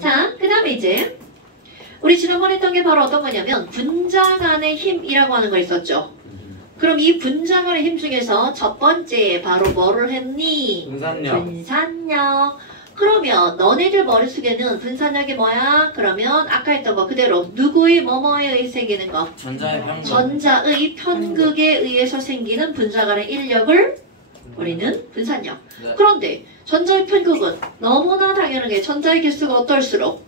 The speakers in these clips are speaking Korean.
자, 그 다음에 이제 우리 지난번에 했던 게 바로 어떤 거냐면 분자 간의 힘이라고 하는 거 있었죠. 그럼 이 분자 간의 힘 중에서 첫 번째 바로 뭐를 했니? 분산력. 분산력. 그러면 너네들 머릿속에는 분산력이 뭐야? 그러면 아까 했던 거 그대로 누구의 뭐뭐에 의해 생기는 거? 전자의 편극. 전자의 편극에 의해서 생기는 분자 간의 인력을 우리는 분산력. 네. 그런데 전자의 편극은 너무나 당연하게 전자의 개수가 어떨수록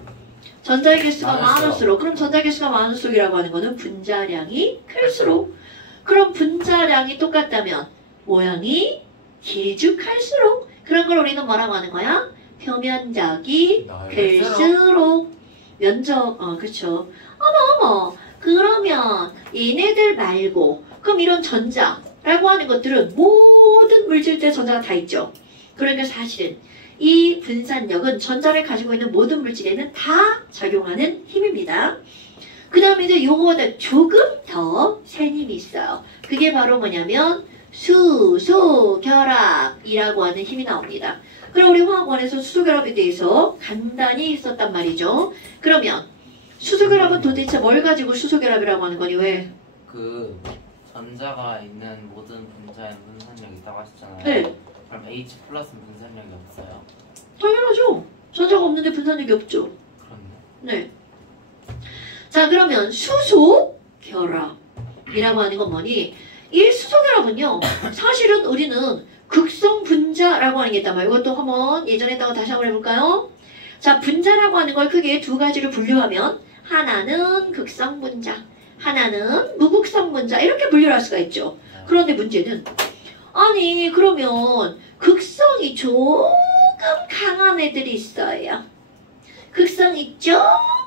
전자의 개수가 많을수록 그럼 전자의 개수가 많을수록이라고 하는 거는 분자량이 클수록 그럼 분자량이 똑같다면 모양이 길쭉할수록 그런 걸 우리는 뭐라고 하는 거야? 표면적이 클수록 면적 그쵸 어머 그러면 얘네들 말고 그럼 이런 전자라고 하는 것들은 모든 물질들의 전자가 다 있죠. 그러니까 사실은 이 분산력은 전자를 가지고 있는 모든 물질에는 다 작용하는 힘입니다. 그 다음에 이제 요거보다 조금 더 센 힘이 있어요. 그게 바로 뭐냐면 수소결합이라고 하는 힘이 나옵니다. 그럼 우리 화학원에서 수소결합에 대해서 간단히 있었단 말이죠. 그러면 수소결합은 도대체 뭘 가지고 수소결합이라고 하는 거니? 왜? 그 전자가 있는 모든 분자에는 분산력이 있다고 하셨잖아요. 네. 그럼 H 플러스는 분산력이 없어요? 당연하죠. 전자가 없는데 분산력이 없죠. 그렇네. 네. 자 그러면 수소결합이라고 하는 건 뭐니? 이 수소결합은요. 사실은 우리는 극성분자라고 하는 게 있단 말이에요. 이것도 한번 예전에 했다고 다시 한번 해볼까요? 자 분자라고 하는 걸 크게 두 가지로 분류하면 하나는 극성분자, 하나는 무극성분자 이렇게 분류를 할 수가 있죠. 그런데 문제는 아니 그러면 극성이 조금 강한 애들이 있어요. 극성이 좀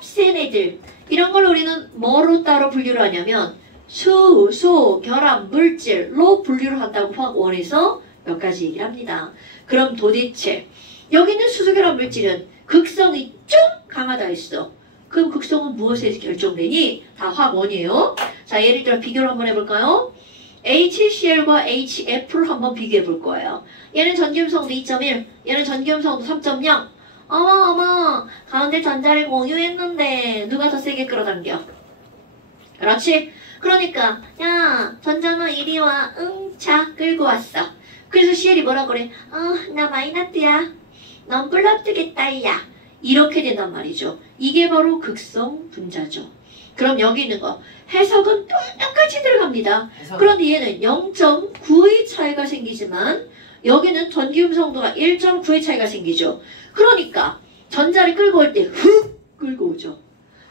센 애들 이런 걸 우리는 뭐로 따로 분류를 하냐면 수소결합 물질로 분류를 한다고 화학원에서 몇 가지 얘기를 합니다. 그럼 도대체 여기 있는 수소결합 물질은 극성이 좀 강하다 했어. 그럼 극성은 무엇에 결정되니? 다 화학원이에요. 자 예를 들어 비교를 한번 해볼까요? HCl과 HF를 한번 비교해 볼 거예요. 얘는 전기음성도 2.1, 얘는 전기음성도 3.0. 어머 가운데 전자를 공유했는데 누가 더 세게 끌어당겨? 그렇지? 그러니까 야 전자너 이리 와. 응 자 끌고 왔어. 그래서 CL이 뭐라 그래? 나 마이너스야. 넌 플러스겠다 야. 이렇게 된단 말이죠. 이게 바로 극성 분자죠. 그럼 여기 있는 거 해석은 똑같이 들어갑니다. 그런데 얘는 0.9의 차이가 생기지만 여기는 전기음성도가 1.9의 차이가 생기죠. 그러니까 전자를 끌고 올 때 훅 끌고 오죠.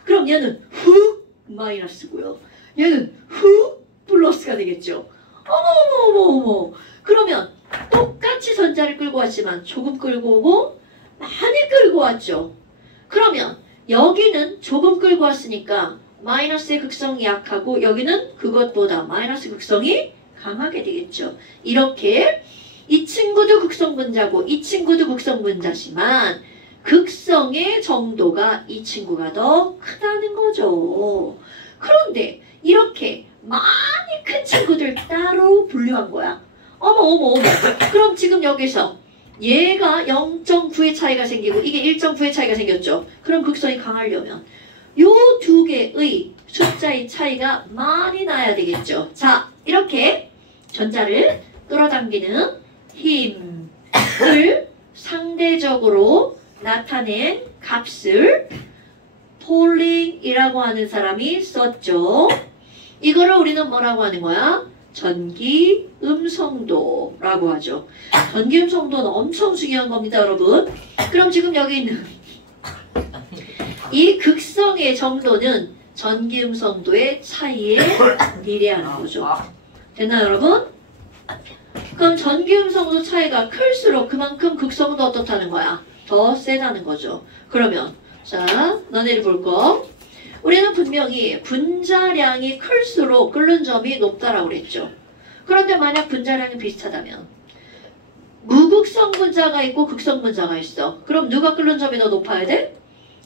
그럼 얘는 훅 마이너스고요. 얘는 훅 플러스가 되겠죠. 어머 그러면 똑같이 전자를 끌고 왔지만 조금 끌고 오고 많이 끌고 왔죠. 그러면 여기는 조금 끌고 왔으니까 마이너스의 극성이 약하고 여기는 그것보다 마이너스 극성이 강하게 되겠죠. 이렇게 이 친구도 극성분자고 이 친구도 극성분자지만 극성의 정도가 이 친구가 더 크다는 거죠. 그런데 이렇게 많이 큰 친구들 따로 분류한 거야. 어머 그럼 지금 여기서 얘가 0.9의 차이가 생기고 이게 1.9의 차이가 생겼죠. 그럼 극성이 강하려면 요 두 개의 숫자의 차이가 많이 나야 되겠죠. 자 이렇게 전자를 끌어당기는 힘을 상대적으로 나타낸 값을 폴링이라고 하는 사람이 썼죠. 이거를 우리는 뭐라고 하는 거야? 전기음성도라고 하죠. 전기음성도는 엄청 중요한 겁니다, 여러분. 그럼 지금 여기 있는 이 극성의 정도는 전기음성도의 차이에 비례하는 거죠. 됐나요, 여러분? 그럼 전기음성도 차이가 클수록 그만큼 극성도 어떻다는 거야? 더 세다는 거죠. 그러면 자, 너네를 볼 거. 우리는 분명히 분자량이 클수록 끓는 점이 높다라고 그랬죠. 그런데 만약 분자량이 비슷하다면 무극성 분자가 있고 극성 분자가 있어. 그럼 누가 끓는 점이 더 높아야 돼?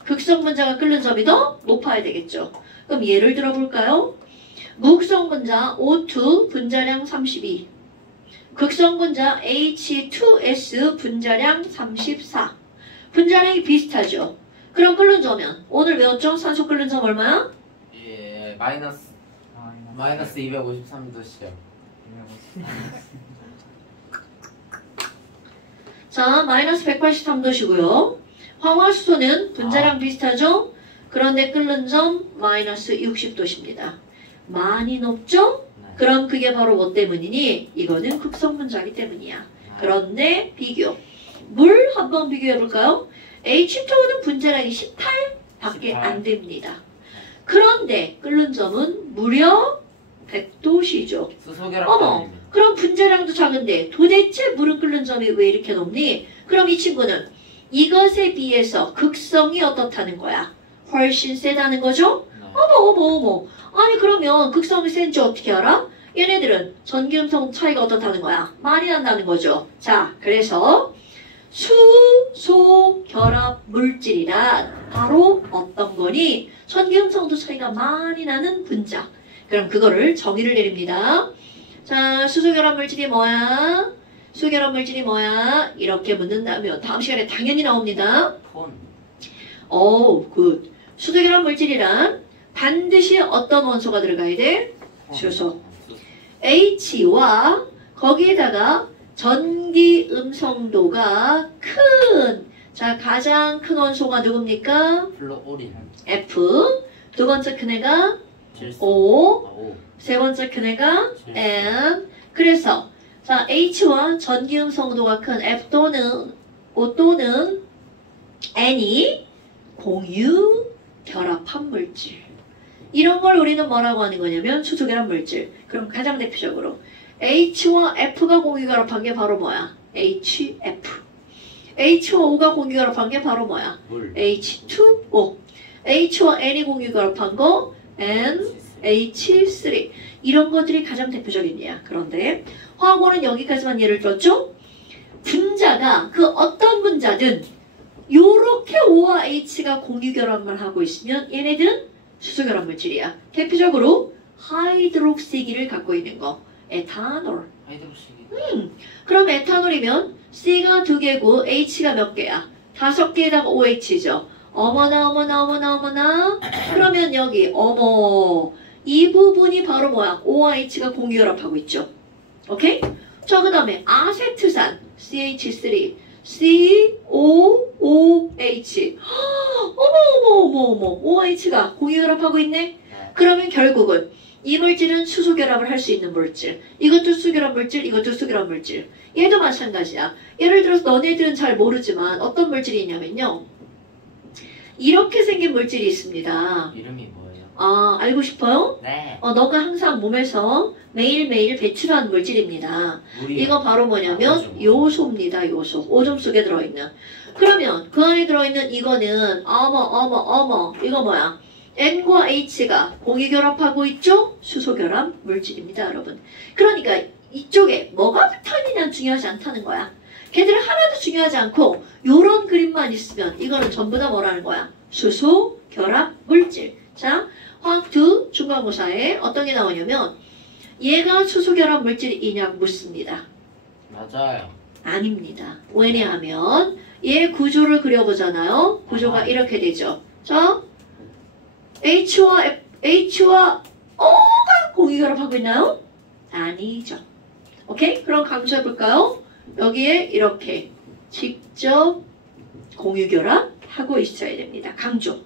극성 분자가 끓는 점이 더 높아야 되겠죠. 그럼 예를 들어 볼까요? 무극성 분자 O2 분자량 32, 극성 분자 H2S 분자량 34. 분자량이 비슷하죠. 그럼 끓는 점은 오늘 외웠죠? 산소 끓는 점 얼마야? 예, 마이너스 253도씨요. 자, 마이너스 183도시고요. 황화수소는 분자량 비슷하죠? 그런데 끓는 점 마이너스 60도십니다. 많이 높죠? 그럼 그게 바로 뭐 때문이니? 이거는 극성 분자이기 때문이야. 그런데 비교. 물 한번 비교해 볼까요? H2는 분자량이 18밖에 안 됩니다. 그런데 끓는 점은 무려 100도씨죠. 어머, 그럼 분자량도 작은데 도대체 물은 끓는 점이 왜 이렇게 높니? 그럼 이 친구는 이것에 비해서 극성이 어떻다는 거야? 훨씬 세다는 거죠? 어머. 아니 그러면 극성이 센지 어떻게 알아? 얘네들은 전기음성 차이가 어떻다는 거야? 많이 난다는 거죠. 자, 그래서 수소 결합 물질이란 바로 어떤 거니? 전기음성도 차이가 많이 나는 분자. 그럼 그거를 정의를 내립니다. 자, 수소 결합 물질이 뭐야? 수결합 물질이 뭐야? 이렇게 묻는다면 다음 시간에 당연히 나옵니다. 굿. 수소결합 물질이란 반드시 어떤 원소가 들어가야 돼? 수소. H와 거기에다가 전기 음성도가 큰, 자, 가장 큰 원소가 누굽니까? 플로오린. F. 두 번째 큰 애가 O. 세 번째 큰 애가 N. 그래서 자, H와 전기 음성도가 큰 F 또는 O 또는 N이 공유 결합한 물질. 이런 걸 우리는 뭐라고 하는 거냐면 수소결합 물질. 그럼 가장 대표적으로 H와 F가 공유 결합한 게 바로 뭐야? HF. H와 O가 공유 결합한 게 바로 뭐야? H2O. H와 N이 공유 결합한 거 NH3. 이런 것들이 가장 대표적인 예야. 그런데 화학원은 여기까지만 예를 들었죠? 분자가 그 어떤 분자든 요렇게 O와 H가 공유 결합만 하고 있으면 얘네들은 수소결합 물질이야. 대표적으로 하이드록시기를 갖고 있는 거. 에탄올. 하이드록시기. 그럼 에탄올이면 C가 2개고 H가 몇 개야? 5개에다가 OH죠. 어머나. 그러면 여기 어머. 이 부분이 바로 뭐야? O와 H가 공유 결합하고 있죠. 오케이? 자, 그 다음에 아세트산 CH3 COOH. 어머. OH가 공유 결합하고 있네? 그러면 결국은 이 물질은 수소 결합을 할 수 있는 물질. 이것도 수결합 물질, 이것도 수결합 물질. 얘도 마찬가지야. 예를 들어서 너네들은 잘 모르지만 어떤 물질이 있냐면요. 이렇게 생긴 물질이 있습니다. 이름이 뭐예요? 아, 알고 싶어요? 네. 너가 항상 몸에서 매일매일 배출하는 물질입니다. 물이요. 이거 바로 뭐냐면 맞아. 요소입니다. 요소. 오존 속에 들어있는. 그러면 그 안에 들어있는 이거는 어머. 이거 뭐야? N과 H가 공유 결합하고 있죠? 수소 결합 물질입니다, 여러분. 그러니까 이쪽에 뭐가 붙어있느냐는 중요하지 않다는 거야. 걔들은 하나도 중요하지 않고 요런 그림만 있으면 이거는 전부 다 뭐라는 거야? 수소 결합 물질. 자, 화학2 중간고사에 어떤 게 나오냐면 얘가 수소 결합 물질이냐 묻습니다. 맞아요. 아닙니다. 왜냐하면 얘 구조를 그려보잖아요. 구조가 이렇게 되죠. 자, H와 O가 공유 결합하고 있나요? 아니죠. 오케이? 그럼 강조해볼까요? 여기에 이렇게 직접 공유 결합하고 있어야 됩니다. 강조.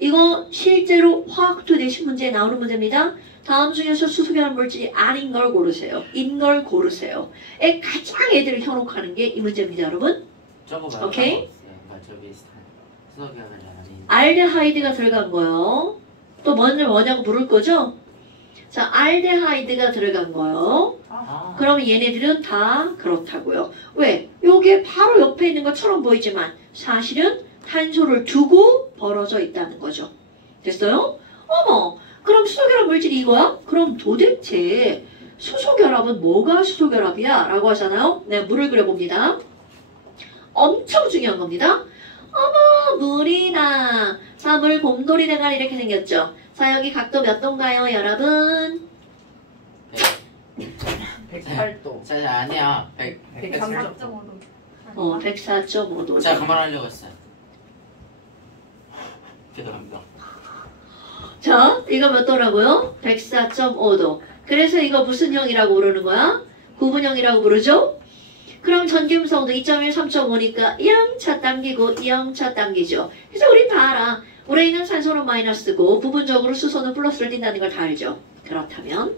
이거 실제로 화학2 내신 문제에 나오는 문제입니다. 다음 중에서 수소결합 물질이 아닌 걸 고르세요. 인 걸 고르세요. 가장 애들을 현혹하는 게 이 문제입니다, 여러분. 저거 오케이? 저 비슷한 수소결합이 아닌. 알데하이드가 들어간 거요. 또 뭐냐고 물을 거죠? 자, 알데하이드가 들어간 거요. 그러면 얘네들은 다 그렇다고요. 왜? 요게 바로 옆에 있는 것처럼 보이지만 사실은 탄소를 두고 벌어져 있다는 거죠. 됐어요? 어머, 그럼 수소결합 물질이 이거야? 그럼 도대체 수소결합은 뭐가 수소결합이야? 라고 하잖아요. 네, 물을 그려봅니다. 엄청 중요한 겁니다. 어머, 물이나. 자, 물 곰돌이 대가리 이렇게 생겼죠. 자, 여기 각도 몇 도인가요, 여러분? 108도. 아니야. 103점. 4.5도. 104.5도. 제가 그만하려고 했어요. 죄송합니다. 자, 이거 몇 도라고요? 104.5도. 그래서 이거 무슨 형이라고 부르는 거야? 구분형이라고 부르죠? 그럼 전기음성도 2.1, 3.5니까 0차 당기고 0차 당기죠. 그래서 우리 다 알아. 물에 있는 산소는 마이너스고 부분적으로 수소는 플러스를 띈다는 걸 다 알죠. 그렇다면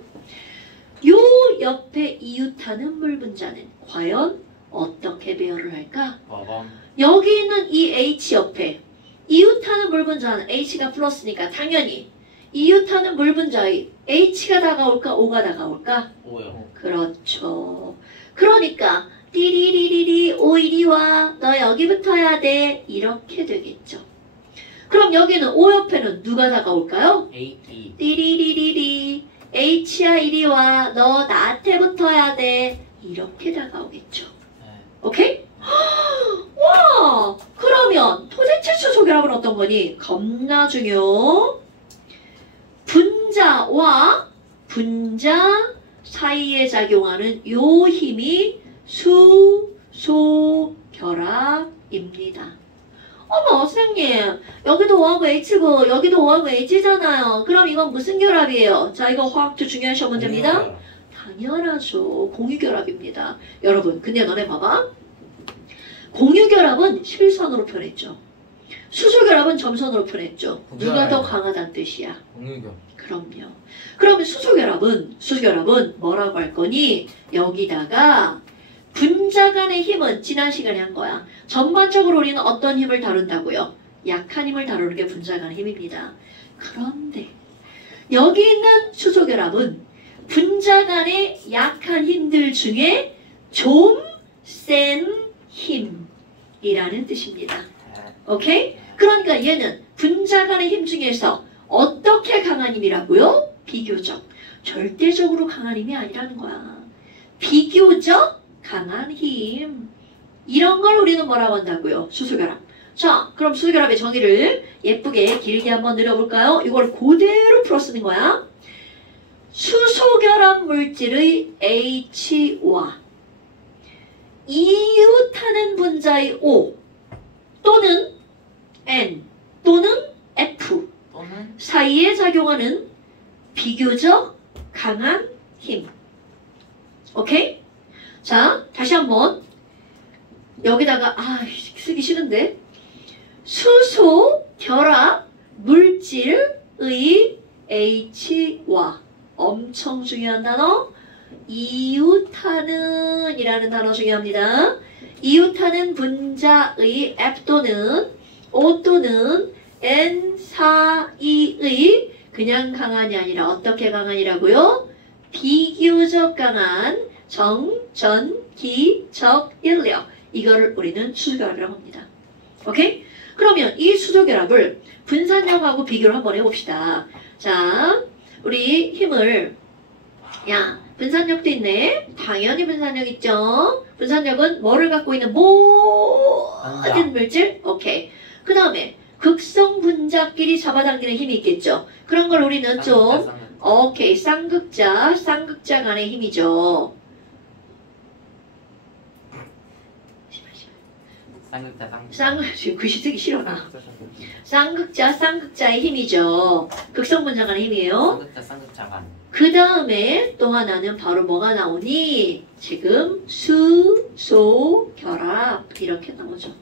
요 옆에 이웃하는 물 분자는 과연 어떻게 배열을 할까? 여기 있는 이 H 옆에 이웃하는 물 분자는 H가 플러스니까 당연히 이웃하는 물 분자의 H가 다가올까? O가 다가올까? O요. 그렇죠. 그러니까 띠리리리리 O 이리 와. 너 여기 붙어야 돼. 이렇게 되겠죠. 그럼 여기는 O 옆에는 누가 다가올까요? A. 띠리리리리 H야 이리 와. 너 나한테 붙어야 돼. 이렇게 다가오겠죠. 네. 오케이? 와! 그러면 도대체 수소결합은 어떤 거니? 겁나 중요. 분자와 분자 사이에 작용하는 요 힘이 수소결합입니다. 어머 선생님 여기도 O하고 H고 여기도 O하고 H잖아요. 그럼 이건 무슨 결합이에요? 자 이거 화학도 중요한 시험 문제입니다. 당연하죠. 공유결합입니다. 여러분 근데 너네 봐봐. 공유결합은 실선으로 표현했죠. 수소결합은 점선으로 표현했죠. 누가 더 강하다는 뜻이야? 공유결. 그럼요. 그러면 수소결합은 뭐라고 할 거니? 여기다가 분자 간의 힘은 지난 시간에 한 거야. 전반적으로 우리는 어떤 힘을 다룬다고요? 약한 힘을 다루는 게 분자 간의 힘입니다. 그런데 여기 있는 수소결합은 분자 간의 약한 힘들 중에 좀 센 힘이라는 뜻입니다. 오케이? 그러니까 얘는 분자 간의 힘 중에서 어떻게 강한 힘이라고요? 비교적. 절대적으로 강한 힘이 아니라는 거야. 비교적 강한 힘. 이런 걸 우리는 뭐라고 한다고요? 수소결합. 자, 그럼 수소결합의 정의를 예쁘게 길게 한번 늘려볼까요? 이걸 그대로 풀어 쓰는 거야. 수소결합 물질의 H와 이웃하는 분자의 O 또는 N 또는 F 또는 사이에 작용하는 비교적 강한 힘. 오케이? 자, 다시 한번 여기다가 쓰기 싫은데 수소 결합 물질의 H와 엄청 중요한 단어 이웃하는 이라는 단어 중요합니다. 이웃하는 분자의 F 또는 O 또는 N 사이의 그냥 강한이 아니라 어떻게 강한이라고요? 비교적 강한 정전기적 인력. 이거를 우리는 수소결합이라고 합니다. 오케이? 그러면 이 수소결합을 분산력하고 비교를 한번 해봅시다. 자, 우리 힘을 분산력도 있네. 당연히 분산력 있죠. 분산력은 뭐를 갖고 있는 모든 물질? 오케이. 그 다음에 극성 분자끼리 잡아당기는 힘이 있겠죠. 그런 걸 우리는 좀 오케이. 쌍극자 간의 힘이죠. 지금 글씨 쓰기 싫어 나. 쌍극자의 힘이죠. 극성 분자 간의 힘이에요. 쌍극자 간. 그 다음에 또 하나는 바로 뭐가 나오니? 지금 수소결합 이렇게 나오죠.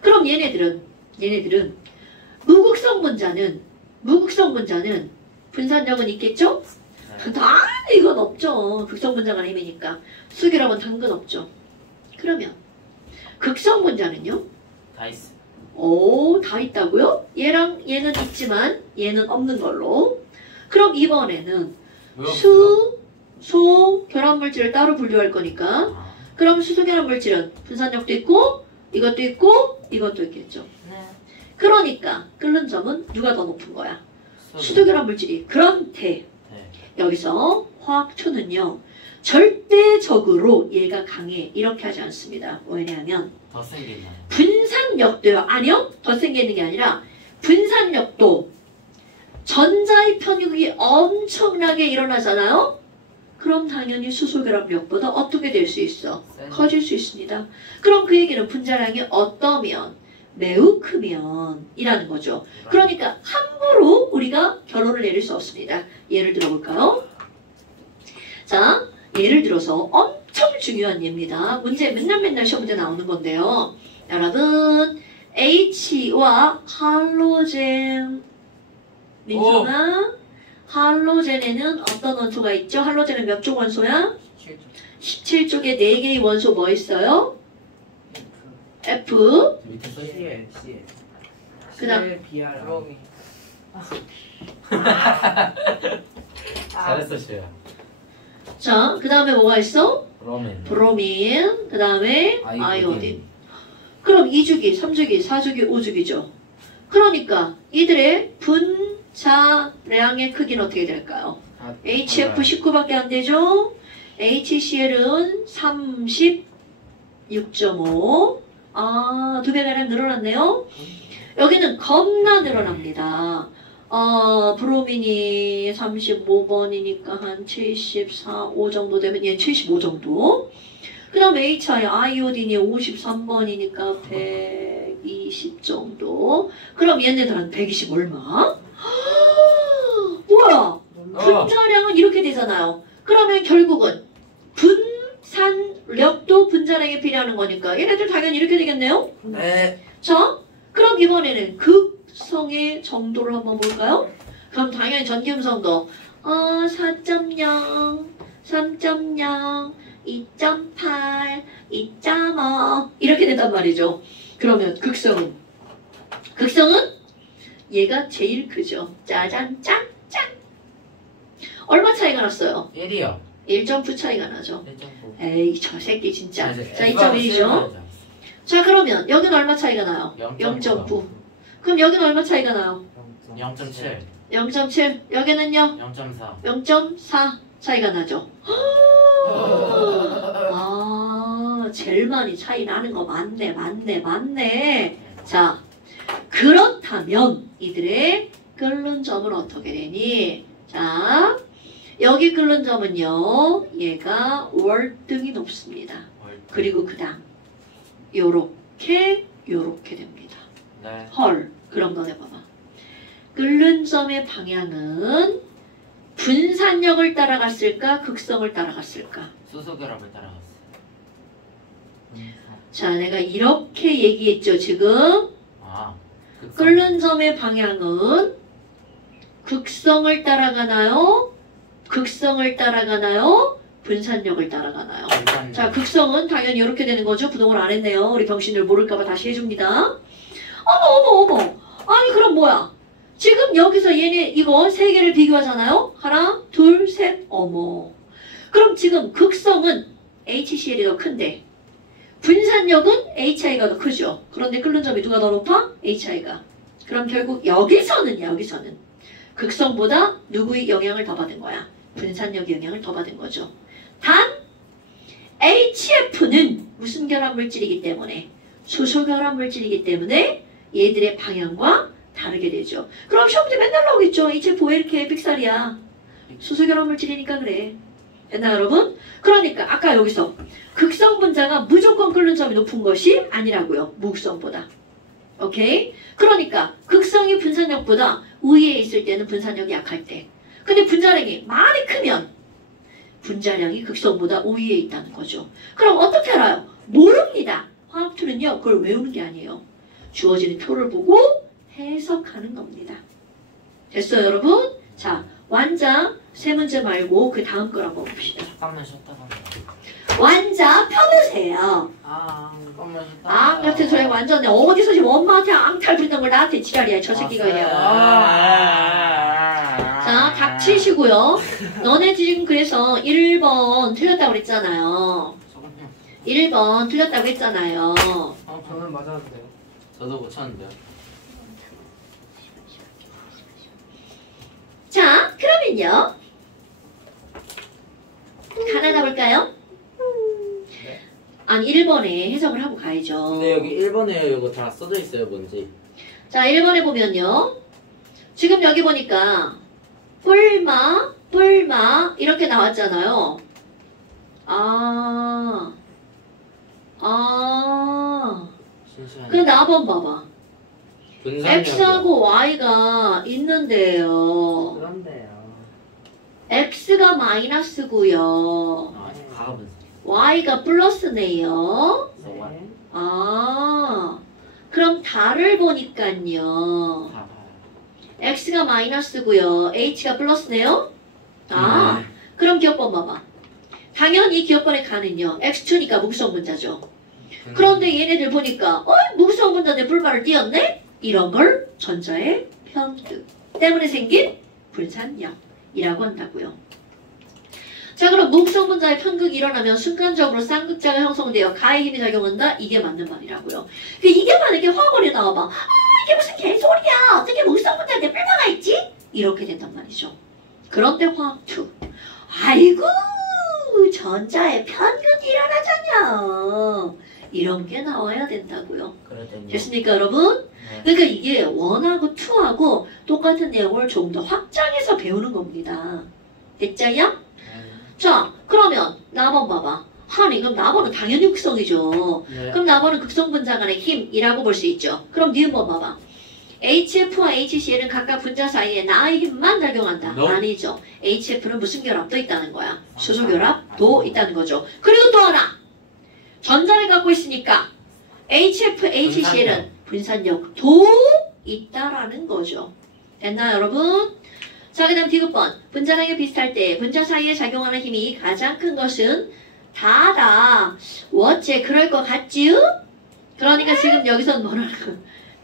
그럼 얘네들은 무극성 분자는 분산력은 있겠죠? 다 이건 없죠. 극성 분자 간의 힘이니까. 수결합은 당근 없죠. 그러면 극성 분자는요? 다 있어. 오, 다 있다고요? 얘랑 얘는 있지만 얘는 없는 걸로. 그럼 이번에는 수소 결합물질을 따로 분류할 거니까 그럼 수소 결합물질은 분산력도 있고 이것도 있고 이것도 있겠죠. 네. 그러니까 끓는 점은 누가 더 높은 거야? 수소 결합물질이. 그런데 여기서 화학초는요 절대적으로 얘가 강해 이렇게 하지 않습니다. 왜냐하면 더 센 게 있나요? 분산력도요. 아니요. 더 센 게 있는 게 아니라 분산력도 전자의 편육이 엄청나게 일어나잖아요. 그럼 당연히 수소결합력보다 어떻게 될 수 있어? 센. 커질 수 있습니다. 그럼 그 얘기는 분자량이 어떠면 매우 크면 이라는 거죠. 그러니까 함부로 우리가 결론을 내릴 수 없습니다. 예를 들어볼까요? 자, 예를 들어서 엄청 중요한 예입니다. 문제 맨날 시험 문제 나오는 건데요. 여러분 H와 할로젠 민준아 할로젠에는 어떤 원소가 있죠? 할로젠은 몇 쪽 원소야? 17쪽에 4개의 원소 뭐 있어요? F 밑에 써 있어요. CL 그다음 BR 프로미. 잘했어 시야. 자, 그 다음에 뭐가 있어? 그러면 브로민 그 다음에 아이오딘 그럼 2주기, 3주기, 4주기, 5주기죠. 그러니까 이들의 분자량의 크기는 어떻게 될까요? HF 19밖에 안 되죠? HCl은 36.5 아, 2배가량 늘어났네요. 여기는 겁나 늘어납니다. 브로민이 35번이니까 한 74, 5 정도 되면 얘 75 정도. 그 다음 HI, 아이오딘이 53번이니까 120 정도. 그럼 얘네들은 120 얼마? 뭐야? 분자량은 이렇게 되잖아요. 그러면 결국은 분산력도 분자량에 비례하는 거니까 얘네들 당연히 이렇게 되겠네요. 네. 자, 그럼 이번에는 극성의 정도를 한번 볼까요? 그럼 당연히 전기음성도 4.0, 3.0, 2.8, 2.5 이렇게 된단 말이죠. 그러면 극성은 얘가 제일 크죠. 짜잔 짠 짠. 얼마 차이가 났어요? 1이요. 1.9 차이가 나죠. 1.9. 에이 저 새끼 진짜. 아, 자 2.1이죠. 자 그러면 여기는 얼마 차이가 나요? 0.9. 그럼 여기는 얼마 차이가 나요? 0.7. 0.7. 여기는요? 0.4. 0.4 차이가 나죠. 아, 제일 많이 차이 나는 거 맞네. 자, 그렇다면 이들의 끓는 점은 어떻게 되니? 자, 여기 끓는 점은요, 얘가 월등히 높습니다. 그리고 그 다음, 요렇게 됩니다. 네. 헐, 그럼 너네 봐봐. 끓는 점의 방향은 분산력을 따라갔을까? 극성을 따라갔을까? 수소결합을 따라갔어요. 자, 내가 이렇게 얘기했죠, 지금. 아. 끓는 점의 방향은 극성을 따라가나요? 극성을 따라가나요? 분산력을 따라가나요? 자, 극성은 당연히 이렇게 되는 거죠. 부동을 안 했네요. 우리 병신들 모를까봐 다시 해줍니다. 어머. 아니, 그럼 뭐야? 지금 여기서 얘네 이거 세 개를 비교하잖아요. 하나, 둘, 셋, 어머. 그럼 지금 극성은 HCl이 더 큰데 분산력은 HI가 더 크죠. 그런데 끓는 점이 누가 더 높아? HI가. 그럼 결국 여기서는 극성보다 누구의 영향을 더 받은 거야? 분산력의 영향을 더 받은 거죠. 단 HF는 무슨 결합물질이기 때문에? 수소 결합물질이기 때문에 얘들의 방향과 다르게 되죠. 그럼 시험때 맨날 나오겠죠. HF 왜 이렇게 삑살이야? 수소 결합물질이니까 그래. 됐나 여러분? 그러니까 아까 여기서 극성 분자가 무조건 끓는 점이 높은 것이 아니라고요. 무극성보다. 오케이? 그러니까 극성이 분산력보다 우위에 있을 때는 분산력이 약할 때. 근데 분자량이 많이 크면 분자량이 극성보다 우위에 있다는 거죠. 그럼 어떻게 알아요? 모릅니다. 화학2는요. 그걸 외우는 게 아니에요. 주어지는 표를 보고 해석하는 겁니다. 됐어요 여러분? 자, 완자 세 문제 말고 그 다음 걸 한번 봅시다. 잠깐만 쉬었다가. 완자 펴보세요. 잠깐만 쉬었다가. 아, 같은 소리 완전 어디서 지금 엄마한테 앙탈 부리는 걸 나한테 지랄이야. 저 새끼가 그냥. 자, 닥치시고요. 너네 지금 그래서 1번 틀렸다고 그랬잖아요. 1번 틀렸다고 했잖아요. 저는 맞았는데요. 저도 못 쳤는데요. 자, 그러면요. 하나 더 볼까요? 네. 아니, 1번에 해석을 하고 가야죠. 근데 여기 1번에 이거 다 써져 있어요, 뭔지. 자, 1번에 보면요. 지금 여기 보니까 뿔마 이렇게 나왔잖아요. 순수한 그 나번 봐봐. 분산력이요. x하고 y가 있는데요. 그런데요. x가 마이너스고요. 아, 가분수. y가 플러스네요. 네. 그럼 달을 보니까요. 다 봐요. x가 마이너스고요. h가 플러스네요. 그럼 기억번 봐봐. 당연히 기억번의 가는요. x2니까 무구성분자죠. 그런데 얘네들 보니까 무구성분자인데 불말을 띄었네? 이런 걸 전자의 편득 때문에 생긴 분산력이라고 한다고요. 자, 그럼 무구성분자의 편극이 일어나면 순간적으로 쌍극자가 형성되어 가의 힘이 작용한다? 이게 맞는 말이라고요. 이게 만약에 화학원에 나와봐. 이게 무슨 개소리야. 어떻게 무구성분자인데 불마가 있지? 이렇게 된단 말이죠. 그런데 화학2. 아이고 전자의 편극이 일어나잖여. 이런 게 나와야 된다고요. 그랬더니 됐습니까 여러분? 네. 그러니까 이게 1하고 2하고 똑같은 내용을 조금 더 확장해서 배우는 겁니다. 됐자요? 네. 자, 그러면 나번 봐봐. 아니, 그럼 나번은 당연히 극성이죠. 네. 그럼 나번은 극성분자 간의 힘이라고 볼 수 있죠. 그럼 니은번 봐봐. HF와 HCl은 각각 분자 사이에 나의 힘만 작용한다. No. 아니죠. HF는 무슨 결합도 있다는 거야. 수소 결합도 있다는 거죠. 그리고 또 하나. 전자를 갖고 있으니까 HF, HCl은 분산력도 있다라는 거죠. 됐나요, 여러분? 자, 그 다음 디귿번. 분자량이 비슷할 때 분자 사이에 작용하는 힘이 가장 큰 것은 다다. 어째 그럴 것 같지요? 그러니까 지금 여기서 뭐라는 거야?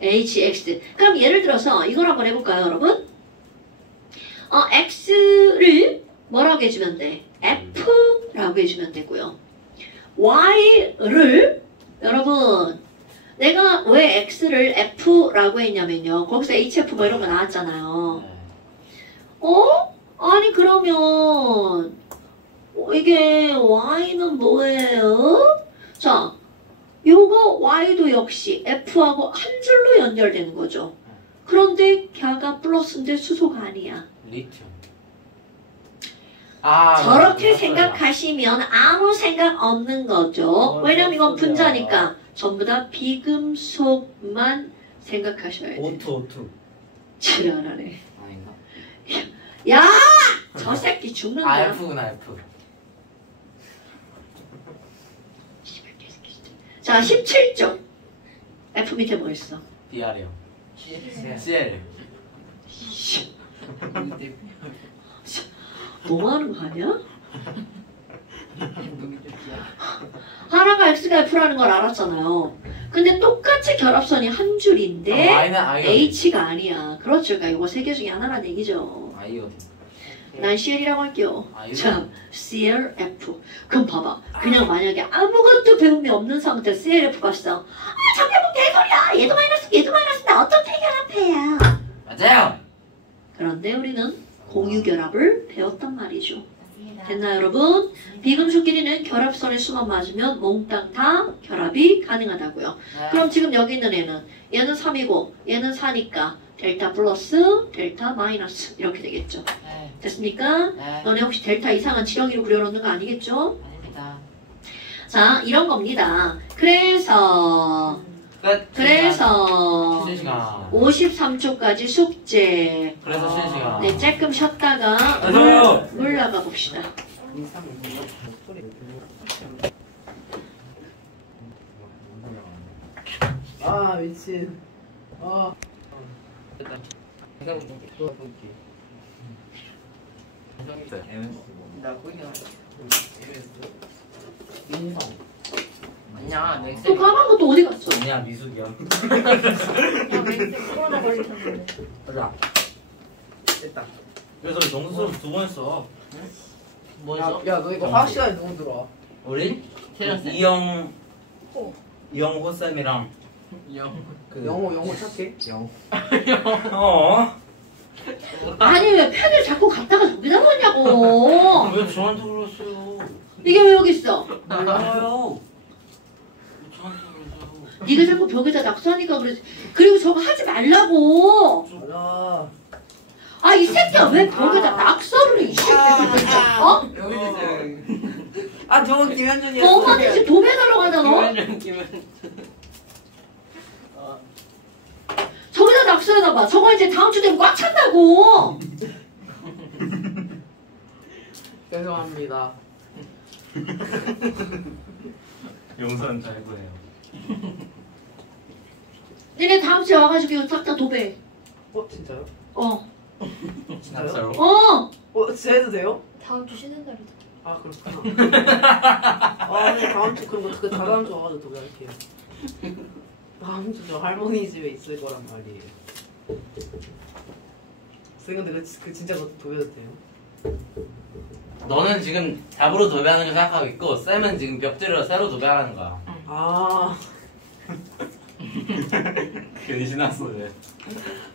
HX. 그럼 예를 들어서 이걸 한번 해볼까요, 여러분? X를 뭐라고 해주면 돼? F라고 해주면 되고요. Y를 여러분 내가 왜 X를 F라고 했냐면요. 거기서 HF 뭐 이런 거 나왔잖아요. 네. 아니 그러면 이게 Y는 뭐예요? 자, 요거 Y도 역시 F하고 한 줄로 연결되는 거죠. 그런데 걔가 플러스인데 수소가 아니야. 리튬. 저렇게 맞았어요. 생각하시면 아무 생각 없는 거죠. 왜냐면 이건 분자니까 전부 다 비금속만 생각하셔야 돼. 오투. 지랄하네. 아닌가? 야! 저 새끼 죽는다. F구나 F. 자, 17쪽. F 밑에 뭐 있어? DR이요. 네. CL. 뭐 하는 거 아니야? 하나가 X가 F라는 걸 알았잖아요. 근데 똑같이 결합선이 한 줄인데 Y는 아이오딘. H가 아니야. 그렇죠. 그러니까 이거 세 개 중에 하나란 얘기죠. 아이오딘. 난 CL이라고 할게요. 아이오딘. 자, CLF. 그럼 봐봐. 그냥 만약에 아무것도 배움이 없는 상태에서 CLF가 있어. 장례복 개소리야. 얘도 마이너스, 얘도 마이너스인데 어떻게 결합해야. 맞아요. 그런데 우리는 공유결합을 배웠단 말이죠. 됐나요, 여러분? 비금속끼리는 결합선에 수만 맞으면 몽땅 다 결합이 가능하다고요. 그럼 지금 여기 있는 애는 얘는 3이고 얘는 4니까 델타 플러스 델타 마이너스 이렇게 되겠죠. 네. 됐습니까? 네. 너네 혹시 델타 이상한 지렁이로 그려놓는 거 아니겠죠? 아닙니다. 자, 이런 겁니다. 그래서 쉬는 시간. 53초까지 숙제. 그래서 쉬는 시간. 네, 조금 쉬었다가 저요. 물 나가 봅시다. 아 미친. 나 그냥 아니야. 내 또 까만 것도 어디 갔어? 아니야 미숙이야. 코로나 걸리셨는데. 가자. 됐다. 그래서 정수 두번 했어. 뭐죠? 야너 이거 화학 시간에 누구 들어와? 우리 태연쌤. 이영 어. 이영 호쌤이랑 영. 그 영어 찾게. 어? 아니 왜 펜을 자꾸 갖다가 저기다 놓냐고. 왜 저한테 그랬어요? 이게 왜 여기 있어? 몰라요. 왜 저한테 그랬어요? 네가 자꾸 벽에다 낙서하니까 그러지. 그리고 저거 하지 말라고. 맞아. 아 이 새끼야 왜 벽에다 낙서를 해, 이 새끼야. 어? 여기 있어요. 아 저건 김현준이 엄마한테 지금 도배하러 가잖아. 너? 김현준. 저기다 낙서해놔봐. 저거 이제 다음 주 되면 꽉 찬다고. 죄송합니다. 용서는 잘 구해요. 니네 다음 주에 와가지고 이거 싹 다 도배. 진짜요? 어. 진짜로? 어. 진짜 해도 돼요? 다음 주 쉬는 날이다. 아 그렇구나. 네, 다음 주 그럼 그 다다음 주 와가지고 도배할게요. 다음 주 저 할머니 집에 있을 거란 말이에요. 선생님 근데 그 진짜 그것도 도배해도 돼요? 너는 지금 잡으로 도배하는 거 생각하고 있고 쌤은 지금 벽지로 새로 도배하는 거야. 아 괜히 신났어 왜?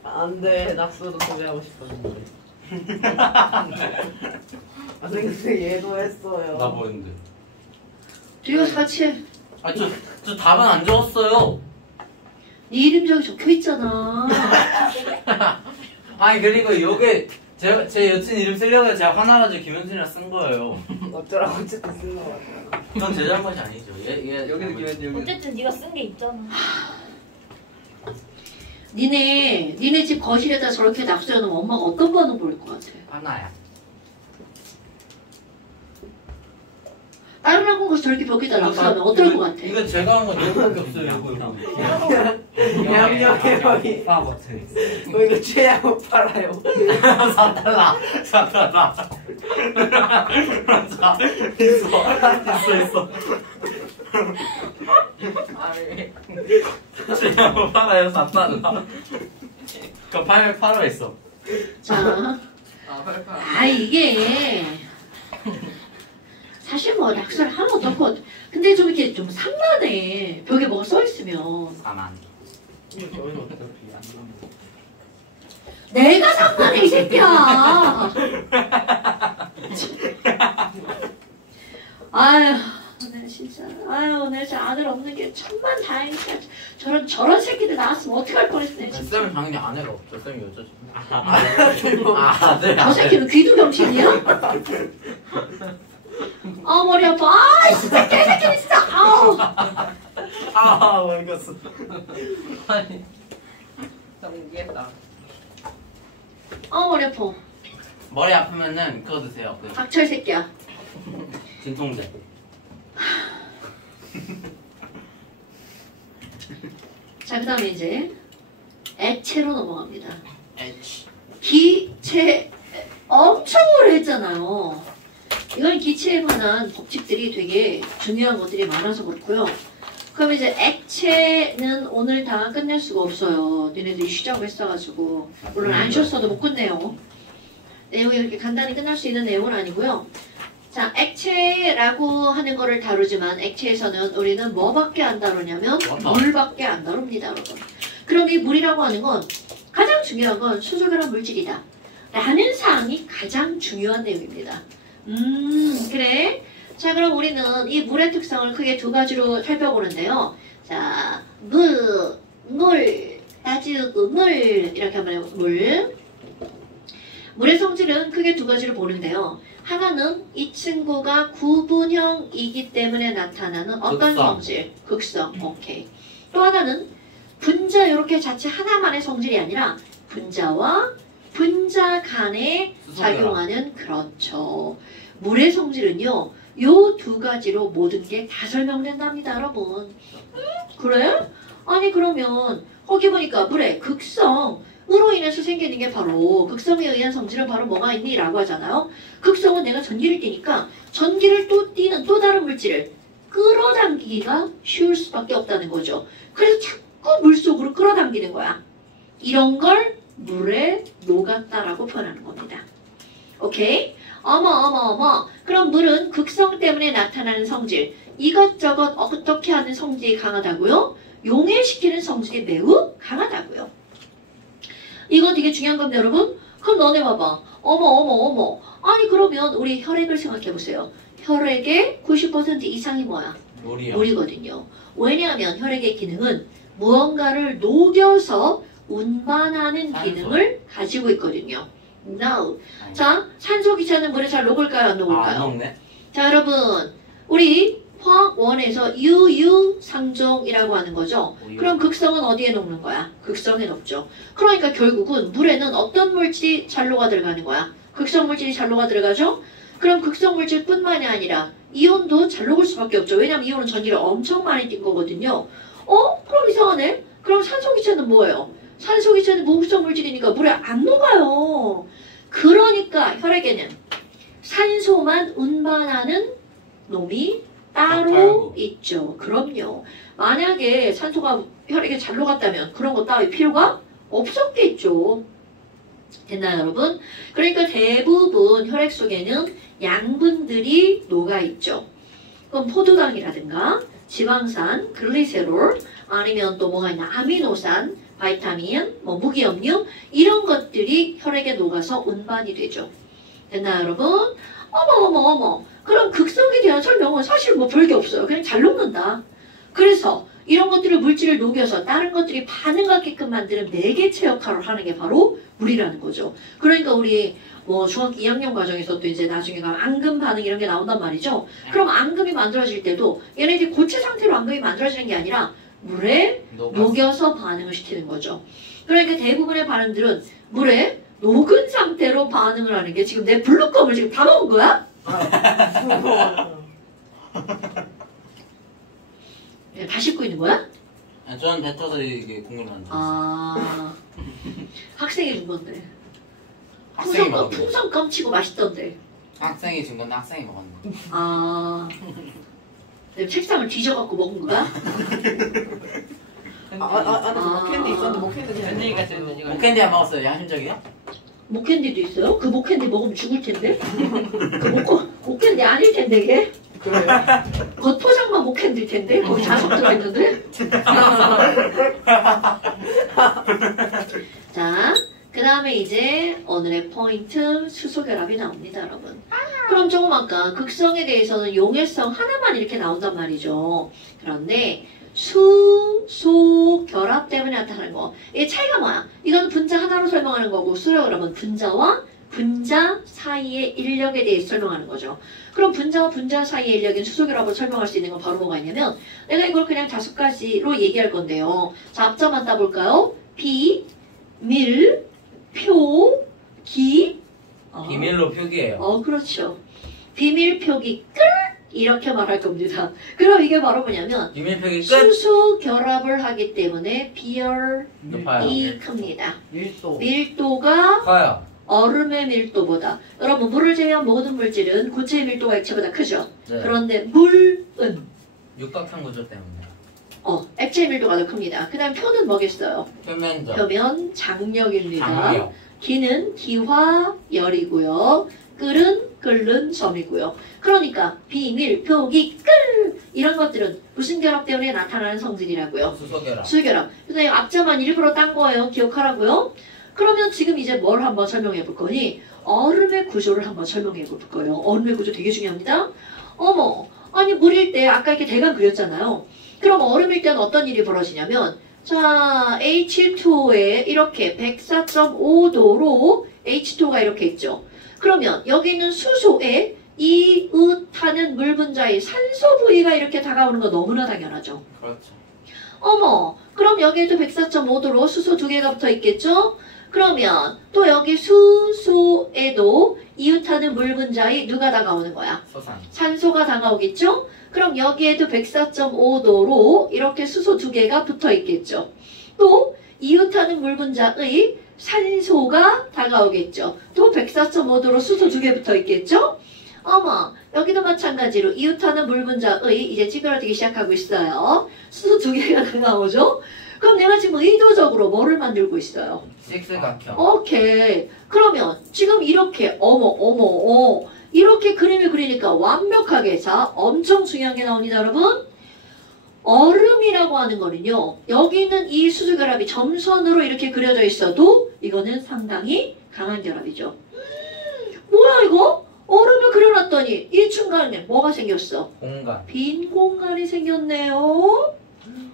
안돼 낙서도 도배하고 싶었는데. 아 선생님 얘도 했어요. 나 보는데. 뒤에 가서 같이 해. 저 답은 안 적었어요. 네 이름 저기 적혀있잖아. 아니 그리고 요게 제 여친 이름 쓰려고 해서 제가 화나가지고 김현준이라 쓴 거예요. 어쩌라고 어쨌든 쓴 거 같아요. 그건 제 잘못이 아니죠. 얘 여기도 김현준 어쨌든 네가 쓴 게 있잖아. 니네 집 거실에다 저렇게 낙서해놓으면 엄마가 어떤 반응 보일 것 같아? 하나야. 다른 학원 가서 저렇게 벽에다 낙서하면 어떨 것 같아? 이거 제가 한 건 이거밖에 없어요. 이거. 양념에 여기 버튼. 이거 최양 팔아요. 4달러. 4달러. 있어. 최양 팔아요. 4달러. 그거 팔아 있어. 자, 이게 사실 뭐 낙서를 하면 어떻고 근데 좀 이렇게 좀 산만해. 벽에 뭐가 써있으면 4만. 내가 산만해 이 새끼야. 아유 오늘 진짜 아들 없는 게 천만 다행이다. 저런 새끼들 나왔으면 어떡할 뻔했네 진짜. 쌤은 당연히 아내가 없죠. 쌤이 여자죠. 아들. 저 새끼는 귀도 병신이야? 아 머리 아파. 아 진짜 개새끼 진짜. 아우. 모르겠어. 아니. 성기했다. 아 머리 아파. 머리 아프면은 그거 드세요. 그 박철 새끼야. 진통제. 자 그다음에 이제 액체로 넘어갑니다. H. 기체 엄청 오래 했잖아요. 이건 기체에 관한 법칙들이 되게 중요한 것들이 많아서 그렇고요. 그럼 이제 액체는 오늘 다 끝낼 수가 없어요. 니네들이 쉬자고 했어가지고 물론 안 쉬었어도 못 끝내요. 내용이 이렇게 간단히 끝날 수 있는 내용은 아니고요. 자, 액체라고 하는 거를 다루지만 액체에서는 우리는 뭐밖에 안 다루냐면 물밖에 안 다룹니다, 여러분. 그럼 이 물이라고 하는 건 가장 중요한 건 수소결합 물질이다 라는 사항이 가장 중요한 내용입니다. 그래. 자, 그럼 우리는 이 물의 특성을 크게 두 가지로 살펴보는데요. 자, 물, 따지고 물 이렇게 하면 물. 물의 성질은 크게 두 가지로 보는데요. 하나는 이 친구가 구분형이기 때문에 나타나는 어떤 극성. 성질? 극성. 오케이. 또 하나는 분자 이렇게 자체 하나만의 성질이 아니라 분자와 분자 간에 작용하는 그렇죠. 물의 성질은요. 요 두 가지로 모든 게 다 설명된답니다, 여러분. 그래? 아니 그러면 거기 보니까 물의 극성으로 인해서 생기는 게 바로 극성에 의한 성질은 바로 뭐가 있니? 라고 하잖아요. 극성은 내가 전기를 띠니까 전기를 또 띠는 또 다른 물질을 끌어당기기가 쉬울 수밖에 없다는 거죠. 그래서 자꾸 물속으로 끌어당기는 거야. 이런 걸 물에 녹았다라고 표현하는 겁니다. 오케이? 어머. 그럼 물은 극성 때문에 나타나는 성질. 이것저것 어떻게 하는 성질이 강하다고요? 용해시키는 성질이 매우 강하다고요. 이거 되게 중요한 겁니다, 여러분. 그럼 너네 봐봐. 어머. 아니 그러면 우리 혈액을 생각해보세요. 혈액의 90% 이상이 뭐야? 물이요. 물이거든요. 왜냐하면 혈액의 기능은 무언가를 녹여서 운반하는 산소. 기능을 가지고 있거든요. Now. 자, 산소 기체는 물에 잘 녹을까요? 안 녹을까요? 안 녹네. 자, 여러분. 우리 화학원에서 유유상종이라고 하는 거죠. 오유. 그럼 극성은 어디에 녹는 거야? 극성에 녹죠. 그러니까 결국은 물에는 어떤 물질이 잔로가 들어가는 거야? 극성 물질이 잔로가 들어가죠? 그럼 극성 물질뿐만이 아니라 이온도 잘 녹을 수밖에 없죠. 왜냐면 이온은 전기를 엄청 많이 띈 거거든요. 그럼 이상하네? 그럼 산소 기체는 뭐예요? 산소 기체는 무극성 물질이니까 물에 안 녹아요. 그러니까 혈액에는 산소만 운반하는 놈이 따로 아이고. 있죠. 그럼요. 만약에 산소가 혈액에 잘 녹았다면 그런 거 따위 필요가 없었겠죠. 됐나요, 여러분? 그러니까 대부분 혈액 속에는 양분들이 녹아있죠. 그럼 포도당이라든가 지방산, 글리세롤, 아니면 또 뭐가 있나, 아미노산, 바이타민, 뭐 무기염류 이런 것들이 혈액에 녹아서 운반이 되죠. 됐나요, 여러분? 어머. 그럼 극성에 대한 설명은 사실 뭐 별게 없어요. 그냥 잘 녹는다. 그래서 이런 것들을 물질을 녹여서 다른 것들이 반응하게끔 만드는 매개체 역할을 하는 게 바로 물이라는 거죠. 그러니까 우리 뭐 중학교 2학년 과정에서도 이제 나중에 가면 앙금 반응 이런 게 나온단 말이죠. 그럼 앙금이 만들어질 때도 얘네들이 고체 상태로 앙금이 만들어지는 게 아니라 물에 녹여서 반응을 시키는 거죠. 그러니까 대부분의 반응들은 물에 녹은 상태로 반응을 하는 게 지금 내 블루껌을 지금 다 먹은 거야? 다 씹고 있는 거야? 저는 뱉어서 이게 국물 만들었어요. 아 학생이 준 건데 학생이 먹었는데. 풍선 껌치고 맛있던데. 학생이 준 건데 학생이 먹었는데. 아 내 책상을 뒤져갖고 먹은 거야? 목캔디 있었는데 목캔디 캔디가 쟤는 목캔디 안 먹었어요. 양심적이요? 목캔디도 있어요? 그 목캔디 먹으면 죽을 텐데? 그 목캔디 아닐 텐데 이게? 그래. 겉포장만 목캔디일 텐데? 거기 자석 들어있는데? 자, 그 다음에 이제 오늘의 포인트 수소결합이 나옵니다, 여러분. 그럼 조금 아까 극성에 대해서는 용해성 하나만 이렇게 나온단 말이죠. 그런데 수소결합 때문에 나타나는 거. 이 차이가 뭐야? 이건 분자 하나로 설명하는 거고 수소결합은 분자와 분자 사이의 인력에 대해서 설명하는 거죠. 그럼 분자와 분자 사이의 인력인 수소결합을 설명할 수 있는 건 바로 뭐가 있냐면 내가 이걸 그냥 5가지로 얘기할 건데요. 자, 앞자만 따볼까요? 비, 밀, 표, 기. 비밀로 표기해요. 그렇죠. 비밀 표기 끝! 이렇게 말할 겁니다. 그럼 이게 바로 뭐냐면 비밀 표기 끝. 수소 결합을 하기 때문에 비열이 높아요. 큽니다. 밀도. 밀도가 커요. 얼음의 밀도보다 여러분 물을 제외한 모든 물질은 고체의 밀도가 액체보다 크죠. 네. 그런데 물은 육각형 구조 때문에. 액체의 밀도가 더 큽니다. 그 다음 표는 뭐겠어요? 표면적. 표면 장력입니다. 장력. 기는 기화열이고요. 끓는 점이고요. 그러니까 비밀, 표기, 끓 이런 것들은 무슨 결합 때문에 나타나는 성질이라고요? 수소결합. 수결합. 근데 앞자만 일부러 딴 거예요. 기억하라고요. 그러면 지금 이제 뭘 한번 설명해 볼 거니? 얼음의 구조를 한번 설명해 볼 거예요. 얼음의 구조 되게 중요합니다. 아니 물일 때 아까 이렇게 대강 그렸잖아요. 그럼 얼음일 때는 어떤 일이 벌어지냐면 자, H2에 이렇게 104.5도로 H2가 이렇게 있죠. 그러면 여기 있는 수소에 이웃하는 물 분자의 산소 부위가 이렇게 다가오는 거 너무나 당연하죠. 그렇죠. 그럼 여기에도 104.5도로 수소 2개가 붙어 있겠죠? 그러면 또 여기 수소에도 이웃하는 물 분자의 누가 다가오는 거야? 소산. 산소가 다가오겠죠? 그럼 여기에도 104.5도로 이렇게 수소 2개가 붙어 있겠죠. 또 이웃하는 물 분자의 산소가 다가오겠죠. 또 104.5도로 수소 2개 붙어 있겠죠? 여기도 마찬가지로 이웃하는 물 분자의 이제 찌그러지기 시작하고 있어요. 수소 2개가 다가오죠? 그럼 내가 지금 의도적으로 뭐를 만들고 있어요? 식스각형. 오케이. 그러면 지금 이렇게 이렇게 그림을 그리니까 완벽하게 자 엄청 중요한 게 나옵니다 여러분. 얼음이라고 하는 거는요 여기 있는 이 수소결합이 점선으로 이렇게 그려져 있어도 이거는 상당히 강한 결합이죠. 뭐야 이거? 얼음을 그려놨더니 이 중간에 뭐가 생겼어? 공간. 빈 공간이 생겼네요.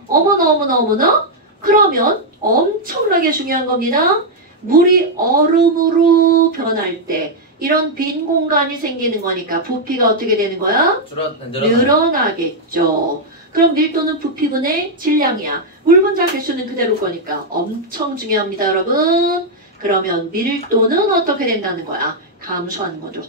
어머나. 그러면 엄청나게 중요한 겁니다. 물이 얼음으로 변할 때 이런 빈 공간이 생기는 거니까 부피가 어떻게 되는 거야? 늘어나. 늘어나겠죠. 그럼 밀도는 부피분의 질량이야. 물 분자 개수는 그대로 거니까 엄청 중요합니다, 여러분. 그러면 밀도는 어떻게 된다는 거야? 감소하는 거죠.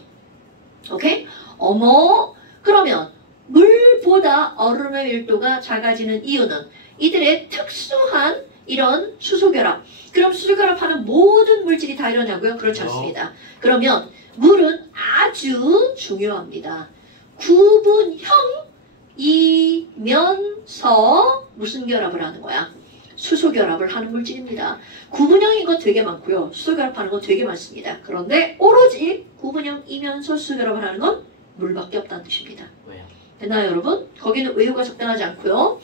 오케이? 어머, 그러면 물보다 얼음의 밀도가 작아지는 이유는 이들의 특수한 이런 수소결합. 그럼 수소결합하는 모든 물질이 다 이러냐고요? 그렇지 않습니다. 그러면 물은 아주 중요합니다. 구분형이면서 무슨 결합을 하는 거야? 수소결합을 하는 물질입니다. 구분형인 거 되게 많고요. 수소결합하는 거 되게 많습니다. 그런데 오로지 구분형이면서 수소결합을 하는 건 물밖에 없다는 뜻입니다. 왜요? 됐나요, 여러분? 거기는 외우가 적당하지 않고요.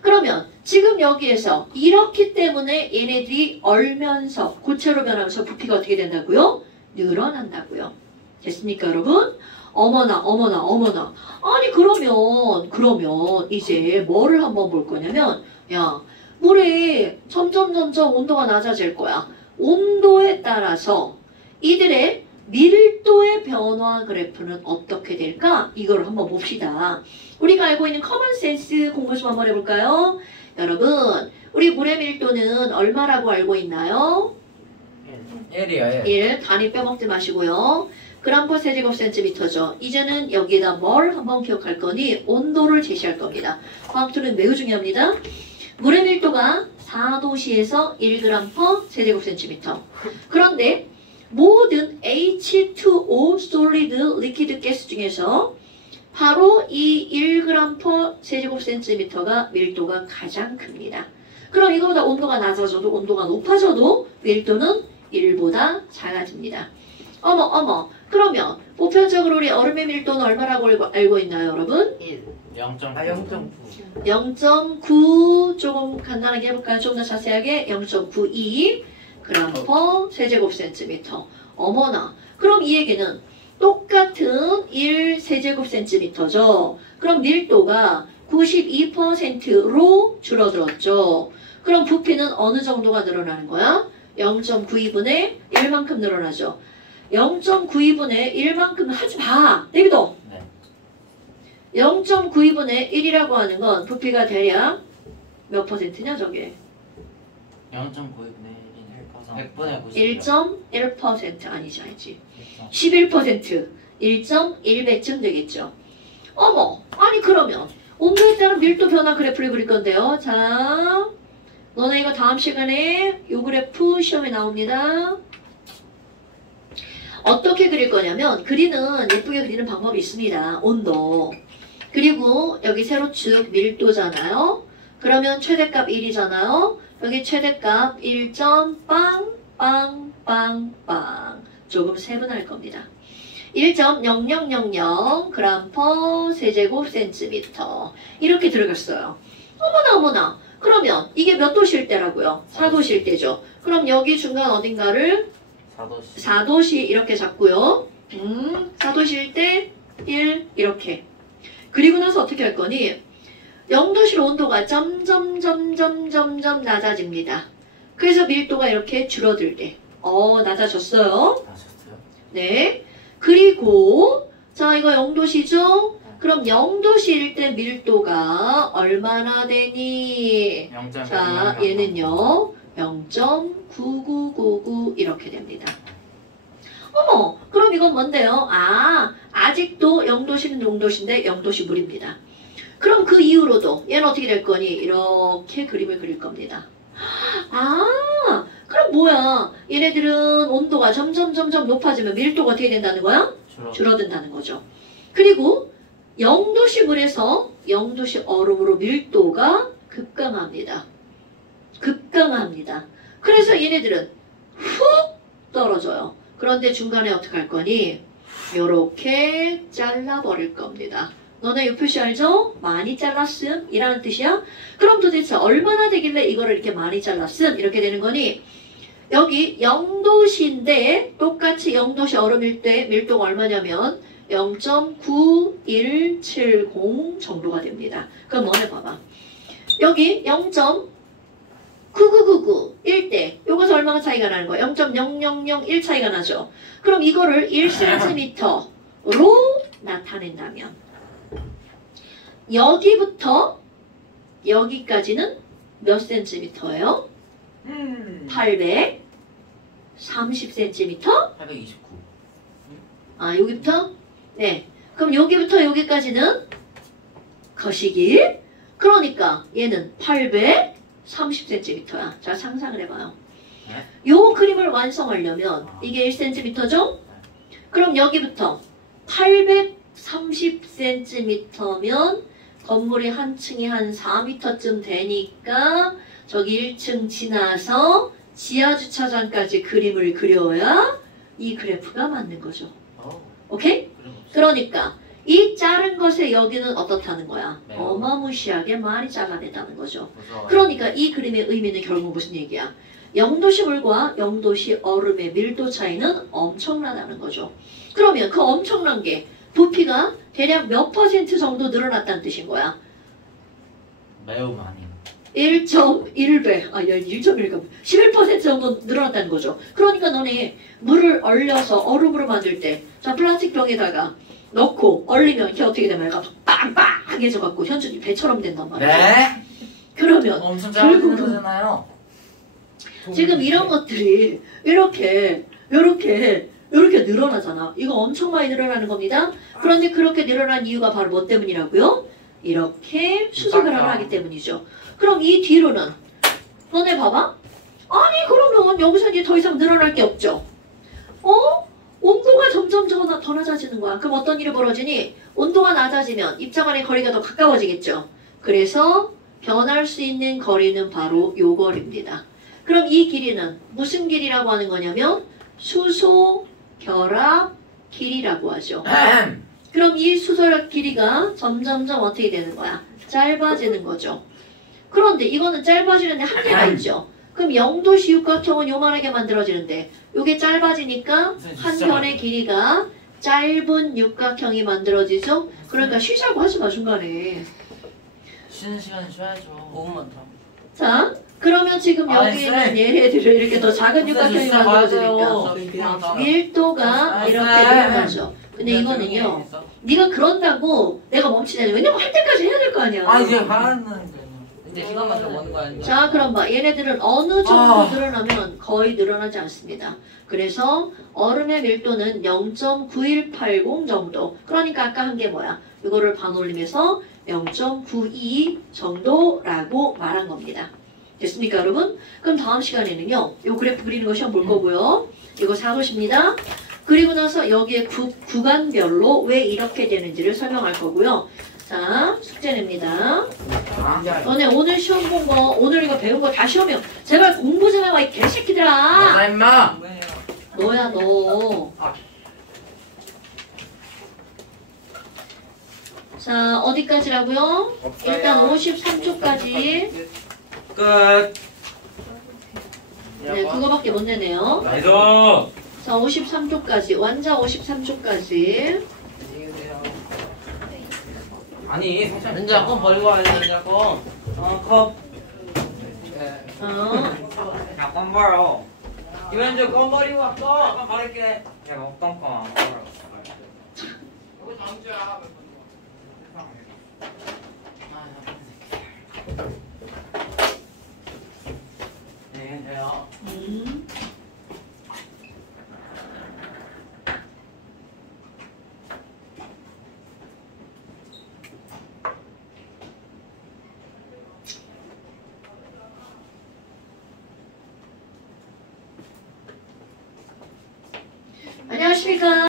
그러면 지금 여기에서 이렇기 때문에 얘네들이 얼면서 고체로 변하면서 부피가 어떻게 된다고요? 늘어난다고요. 됐습니까, 여러분? 어머나. 아니 그러면 이제 뭐를 한번 볼 거냐면 야, 물이 점점 온도가 낮아질 거야. 온도에 따라서 이들의 밀도의 변화 그래프는 어떻게 될까? 이걸 한번 봅시다. 우리가 알고 있는 커먼센스 공부 좀 한번 해볼까요? 여러분, 우리 물의 밀도는 얼마라고 알고 있나요? 1이요. 1. 단위 빼먹지 마시고요. 그램/세 제곱센티미터죠. 이제는 여기에다 뭘 한번 기억할 거니? 온도를 제시할 겁니다. 화학툴은 매우 중요합니다. 물의 밀도가 4도씨에서 1g/세 제곱센티미터. 그런데 모든 H2O 솔리드 리퀴드 가스 중에서 바로 이 1g/세 제곱센티미터가 밀도가 가장 큽니다. 그럼 이거보다 온도가 낮아져도 온도가 높아져도 밀도는 1보다 작아집니다. 어머. 그러면 보편적으로 우리 얼음의 밀도는 얼마라고 알고 있나요, 여러분? 1. 0.9. 0.9 조금 간단하게 해볼까요? 좀 더 자세하게 0.92 g/세 제곱센티미터. 어머나. 그럼 이 얘기는 똑같은 1세제곱센티미터죠. 그럼 밀도가 92%로 줄어들었죠. 그럼 부피는 어느 정도가 늘어나는 거야? 0.92분의 1만큼 늘어나죠. 0.92분의 1만큼 하지 마. 내비둬. 네. 0.92분의 1이라고 하는 건 부피가 대략 몇 퍼센트냐 저게? 0.92분의 1이네. 100분의 90. 1.1% 아니지. 11% 1.1배쯤 되겠죠. 어머, 아니 그러면 온도에 따른 밀도 변화 그래프를 그릴 건데요. 자, 너네 이거 다음 시간에 이 그래프 시험에 나옵니다. 어떻게 그릴 거냐면 그리는 예쁘게 그리는 방법이 있습니다. 온도. 그리고 여기 세로축 밀도잖아요. 그러면 최대값 1이잖아요. 여기 최대값 1.빵빵빵빵 조금 세분할 겁니다. 1.0000 g/세 제곱센티미터 이렇게 들어갔어요. 어머나. 그러면 이게 몇 도실 때라고요? 4도실 때죠. 그럼 여기 중간 어딘가를 4도시 이렇게 잡고요. 4도실 때 1 이렇게. 그리고 나서 어떻게 할 거니? 0도실 온도가 점점 낮아집니다. 그래서 밀도가 이렇게 줄어들 때. 낮아졌어요. 네. 그리고 자 이거 0도시죠? 그럼 0도시일 때 밀도가 얼마나 되니? 자 얘는요 0.9999 이렇게 됩니다. 어머 그럼 이건 뭔데요? 아직도 0도시는 0도시인데 0도시 물입니다. 그럼 그 이후로도 얘는 어떻게 될 거니? 이렇게 그림을 그릴 겁니다. 그럼 뭐야? 얘네들은 온도가 점점 높아지면 밀도가 어떻게 된다는 거야? 줄어든다는 거죠. 그리고 0도씨 물에서 0도씨 얼음으로 밀도가 급강합니다. 그래서 얘네들은 훅 떨어져요. 그런데 중간에 어떻게 할 거니? 요렇게 잘라버릴 겁니다. 너네 이 표시 알죠? 많이 잘랐음 이라는 뜻이야. 그럼 도대체 얼마나 되길래 이거를 이렇게 많이 잘랐음 이렇게 되는 거니? 여기 0도시인데 똑같이 0도시 얼음일 때 밀도가 얼마냐면 0.9170 정도가 됩니다. 그럼 너네 봐봐. 여기 0.9170 9999 1대 요것은 얼마나 차이가 나는 거야? 0.0001 차이가 나죠. 그럼 이거를 1cm로 나타낸다면 여기부터 여기까지는 몇 cm예요? 830cm? 829. 아 여기부터? 네. 그럼 여기부터 여기까지는 거시기. 그러니까 얘는 830cm야. 자 상상을 해봐요. 네? 요 그림을 완성하려면 이게 1cm죠? 그럼 여기부터 830cm면 건물이 한 층이 한 4m쯤 되니까 저기 1층 지나서 지하주차장까지 그림을 그려야 이 그래프가 맞는 거죠. 오케이? 그러니까 이 작은 것의 여기는 어떻다는 거야? 네. 어마무시하게 많이 작아낸다는 거죠. 무서워요. 그러니까 이 그림의 의미는 결국 무슨 얘기야? 영도시 물과 영도시 얼음의 밀도 차이는 엄청나다는 거죠. 그러면 그 엄청난 게 부피가 대략 몇 퍼센트 정도 늘어났다는 뜻인 거야? 매우 많이. 1.1배, 1.1가 11% 정도 늘어났다는 거죠. 그러니까 너네 물을 얼려서 얼음으로 만들 때, 자 플라스틱 병에다가 넣고 얼리면 이게 어떻게 되면 얘가 빵빵해져갖고 현준이 배처럼 된단 말이죠. 네? 그러면 엄청 작은 결국은 거잖아요. 지금 이런 것들이 이렇게 늘어나잖아. 이거 엄청 많이 늘어나는 겁니다. 그런데 그렇게 늘어난 이유가 바로 뭐 때문이라고요? 이렇게 수소결합을 하기 때문이죠. 그럼 이 뒤로는 너네 봐봐. 아니 그러면 여기서 이제 더 이상 늘어날 게 없죠. 온도가 점점 더 낮아지는 거야. 그럼 어떤 일이 벌어지니? 온도가 낮아지면 입자 간의 거리가 더 가까워지겠죠. 그래서 변할 수 있는 거리는 바로 요 거리입니다. 그럼 이 길이는 무슨 길이라고 하는 거냐면 수소 결합 길이라고 하죠. 그럼 이 수소 결합 길이가 점점점 어떻게 되는 거야? 짧아지는 거죠. 그런데 이거는 짧아지는데 한계가 있죠. 그럼 0도시 육각형은 요만하게 만들어지는데 요게 짧아지니까 한 변의 길이가 짧은 육각형이 만들어지죠. 그러니까 쉬자고 하지 마 중간에. 쉬는 시간 쉬어야죠. 5분만 더. 자 그러면 지금 아니, 여기 있는 쌤. 얘네들을 이렇게 더 작은 육각형이 진짜 만들어지니까 가야죠. 밀도가 이렇게 늘어나죠. 근데 이거는요. 네가 그런다고 내가 멈추자니 왜냐면 할 때까지 해야 될 거 아니야. 아 이제 하는 거예요. 이제 시간만 더 버는 거 아닌가? 자 그럼 봐 얘네들은 어느 정도 늘어나면 거의 늘어나지 않습니다. 그래서 얼음의 밀도는 0.9180 정도. 그러니까 아까 한 게 뭐야? 이거를 반올림해서 0.92 정도라고 말한 겁니다. 됐습니까 여러분? 그럼 다음 시간에는요. 요 그래프 그리는 거 시험 볼 거고요. 이거 4것입니다. 그리고 나서 여기에 구간별로 왜 이렇게 되는지를 설명할 거고요. 자 숙제 냅니다. 너네 오늘 시험 본 거 오늘 이거 배운 거 다 시험이요. 제발 공부 좀 해봐 이 개새끼들아. 나 임마. 왜요? 너야 너. 자 어디까지라고요? 일단 53초까지. 끝. 네 그거밖에 못 내네요. 나이스. 자 53초까지 완자 53초까지. 안녕히 계세요. 아니 현재 건 버리고 와야 돼. 현재 건. 컵. 네. 야건 버려. 이현재 건 버리고 왔어. 건 버릴게. 야 어떤 건 안 버려. 이거 다음 주야. 네, 돼요. 안녕하십니까.